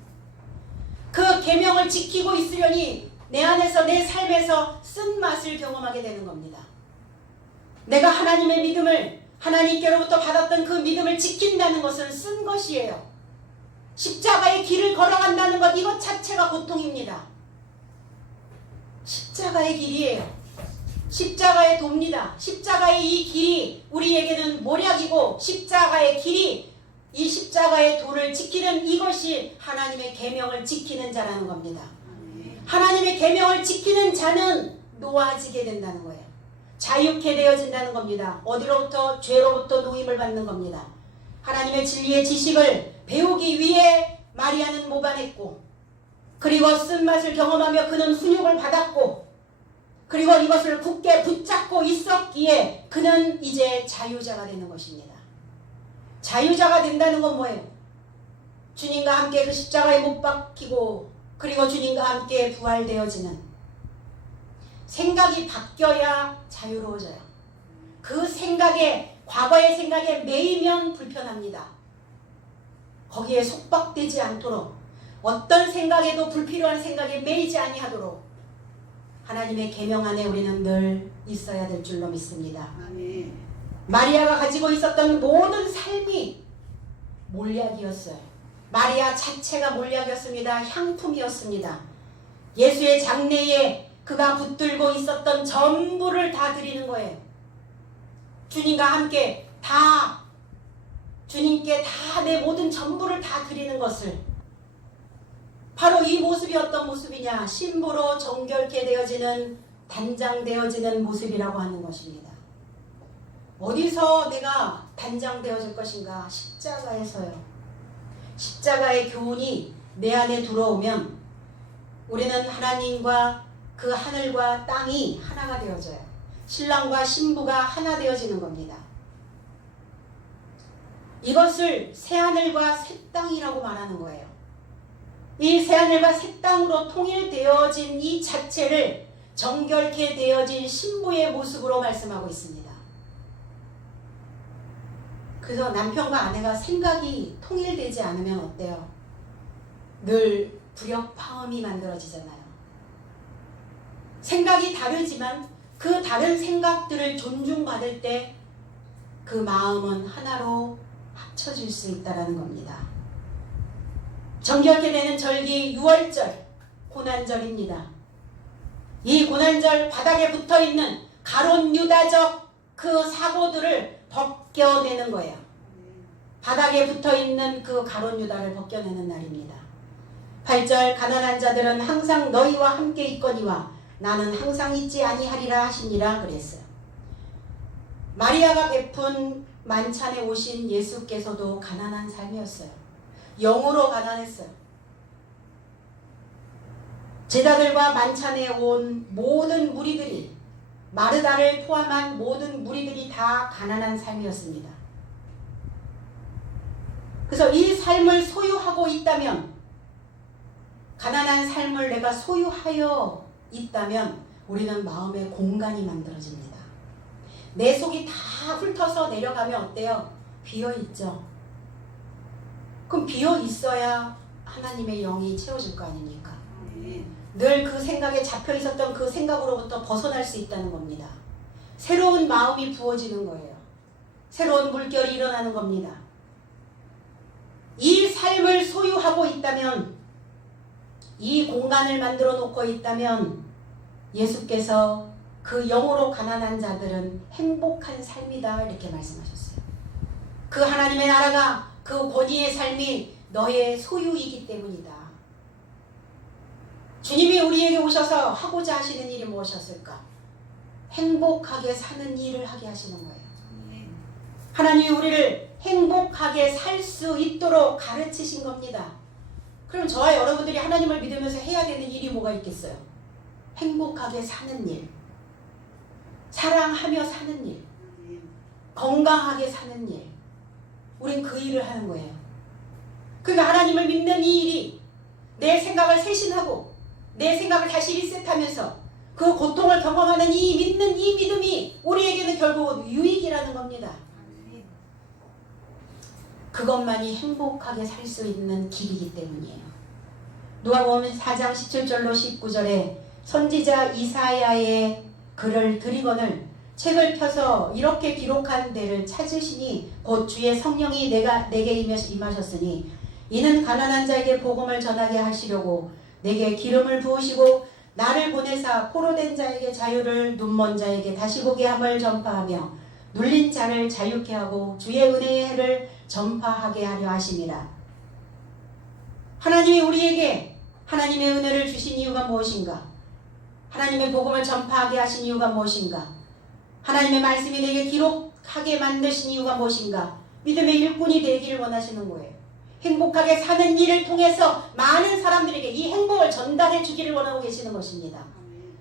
그 계명을 지키고 있으려니 내 안에서 내 삶에서 쓴맛을 경험하게 되는 겁니다. 내가 하나님의 믿음을 하나님께로부터 받았던 그 믿음을 지킨다는 것은 쓴 것이에요. 십자가의 길을 걸어간다는 것 이것 자체가 고통입니다. 십자가의 길이에요. 십자가의 도입니다. 십자가의 이 길이 우리에게는 모략이고 십자가의 길이 이 십자가의 도를 지키는 이것이 하나님의 계명을 지키는 자라는 겁니다. 하나님의 계명을 지키는 자는 놓아지게 된다는 거예요. 자유케 되어진다는 겁니다. 어디로부터? 죄로부터 노임을 받는 겁니다. 하나님의 진리의 지식을 배우기 위해 마리아는 모반했고 그리고 쓴맛을 경험하며 그는 훈육을 받았고 그리고 이것을 굳게 붙잡고 있었기에 그는 이제 자유자가 되는 것입니다. 자유자가 된다는 건 뭐예요? 주님과 함께 그 십자가에 못 박히고 그리고 주님과 함께 부활되어지는 생각이 바뀌어야 자유로워져요. 그 생각에 과거의 생각에 매이면 불편합니다. 거기에 속박되지 않도록 어떤 생각에도 불필요한 생각에 매이지 아니하도록 하나님의 계명 안에 우리는 늘 있어야 될 줄로 믿습니다. 아멘. 마리아가 가지고 있었던 모든 삶이 몰약이었어요. 마리아 자체가 몰약이었습니다. 향품이었습니다. 예수의 장래에 그가 붙들고 있었던 전부를 다 드리는 거예요. 주님과 함께 다 주님께 다 내 모든 전부를 다 드리는 것을 바로 이 모습이 어떤 모습이냐? 신부로 정결케 되어지는 단장되어지는 모습이라고 하는 것입니다. 어디서 내가 단장되어질 것인가? 십자가에서요. 십자가의 교훈이 내 안에 들어오면 우리는 하나님과 그 하늘과 땅이 하나가 되어져요. 신랑과 신부가 하나 되어지는 겁니다. 이것을 새하늘과 새 땅이라고 말하는 거예요. 이 새하늘과 새 땅으로 통일되어진 이 자체를 정결케 되어진 신부의 모습으로 말씀하고 있습니다. 그래서 남편과 아내가 생각이 통일되지 않으면 어때요? 늘 불협화음이 만들어지잖아요. 생각이 다르지만 그 다른 생각들을 존중받을 때 그 마음은 하나로 합쳐질 수 있다는 겁니다. 정결케 되는 절기 6월절 고난절입니다. 이 고난절 바닥에 붙어있는 가론 유다적 그 사고들을 벗겨내는 거예요. 바닥에 붙어있는 그 가론 유다를 벗겨내는 날입니다. 8절 가난한 자들은 항상 너희와 함께 있거니와 나는 항상 있지 아니하리라 하시니라 그랬어요. 마리아가 베푼 만찬에 오신 예수께서도 가난한 삶이었어요. 영으로 가난했어요. 제자들과 만찬에 온 모든 무리들이 마르다를 포함한 모든 무리들이 다 가난한 삶이었습니다. 그래서 이 삶을 소유하고 있다면 가난한 삶을 내가 소유하여 있다면 우리는 마음의 공간이 만들어집니다. 내 속이 다 훑어서 내려가면 어때요? 비어있죠. 그럼 비어있어야 하나님의 영이 채워질 거 아닙니까? 늘 그 생각에 잡혀 있었던 그 생각으로부터 벗어날 수 있다는 겁니다. 새로운 마음이 부어지는 거예요. 새로운 물결이 일어나는 겁니다. 이 삶을 소유하고 있다면, 이 공간을 만들어 놓고 있다면 예수께서 그 영으로 가난한 자들은 행복한 삶이다 이렇게 말씀하셨어요. 그 하나님의 나라가 그 권위의 삶이 너의 소유이기 때문이다. 주님이 우리에게 오셔서 하고자 하시는 일이 무엇이었을까? 행복하게 사는 일을 하게 하시는 거예요. 하나님이 우리를 행복하게 살 수 있도록 가르치신 겁니다. 그럼 저와 여러분들이 하나님을 믿으면서 해야 되는 일이 뭐가 있겠어요? 행복하게 사는 일, 사랑하며 사는 일, 건강하게 사는 일, 우린 그 일을 하는 거예요. 그러니까 하나님을 믿는 이 일이 내 생각을 쇄신하고 내 생각을 다시 리셋하면서 그 고통을 경험하는 이 믿는 이 믿음이 우리에게는 결국 유익이라는 겁니다. 그것만이 행복하게 살 수 있는 길이기 때문이에요. 누가복음 4장 17절로 19절에 선지자 이사야의 글을 드리거늘 책을 펴서 이렇게 기록한 데를 찾으시니 곧 주의 성령이 내게 임하셨으니 이는 가난한 자에게 복음을 전하게 하시려고 내게 기름을 부으시고 나를 보내사 포로된 자에게 자유를 눈먼 자에게 다시 보게 함을 전파하며 눌린 자를 자유케 하고 주의 은혜의 해를 전파하게 하려 하심이라. 하나님이 우리에게 하나님의 은혜를 주신 이유가 무엇인가? 하나님의 복음을 전파하게 하신 이유가 무엇인가? 하나님의 말씀이 내게 기록하게 만드신 이유가 무엇인가? 믿음의 일꾼이 되기를 원하시는 거예요. 행복하게 사는 일을 통해서 많은 사람들에게 이 행복을 전달해 주기를 원하고 계시는 것입니다.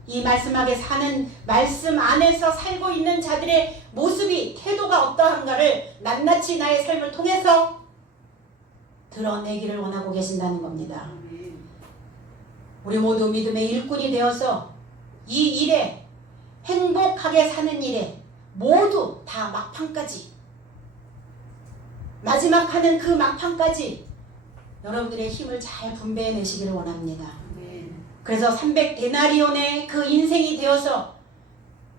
이 말씀하게 사는 말씀 안에서 살고 있는 자들의 모습이 태도가 어떠한가를 낱낱이 나의 삶을 통해서 드러내기를 원하고 계신다는 겁니다. 우리 모두 믿음의 일꾼이 되어서 이 일에 행복하게 사는 일에 모두 다 막판까지 마지막 하는 그 막판까지 여러분들의 힘을 잘 분배해내시기를 원합니다. 그래서 300데나리온의 그 인생이 되어서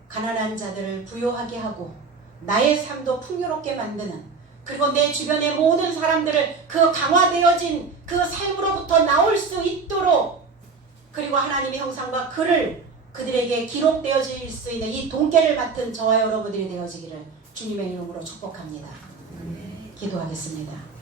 가난한 자들을 부요하게 하고 나의 삶도 풍요롭게 만드는, 그리고 내 주변의 모든 사람들을 그 강화되어진 그 삶으로부터 나올 수 있도록, 그리고 하나님의 형상과 그들에게 기록되어질 수 있는 이 동계를 맡은 저와 여러분들이 되어지기를 주님의 이름으로 축복합니다. 기도하겠습니다.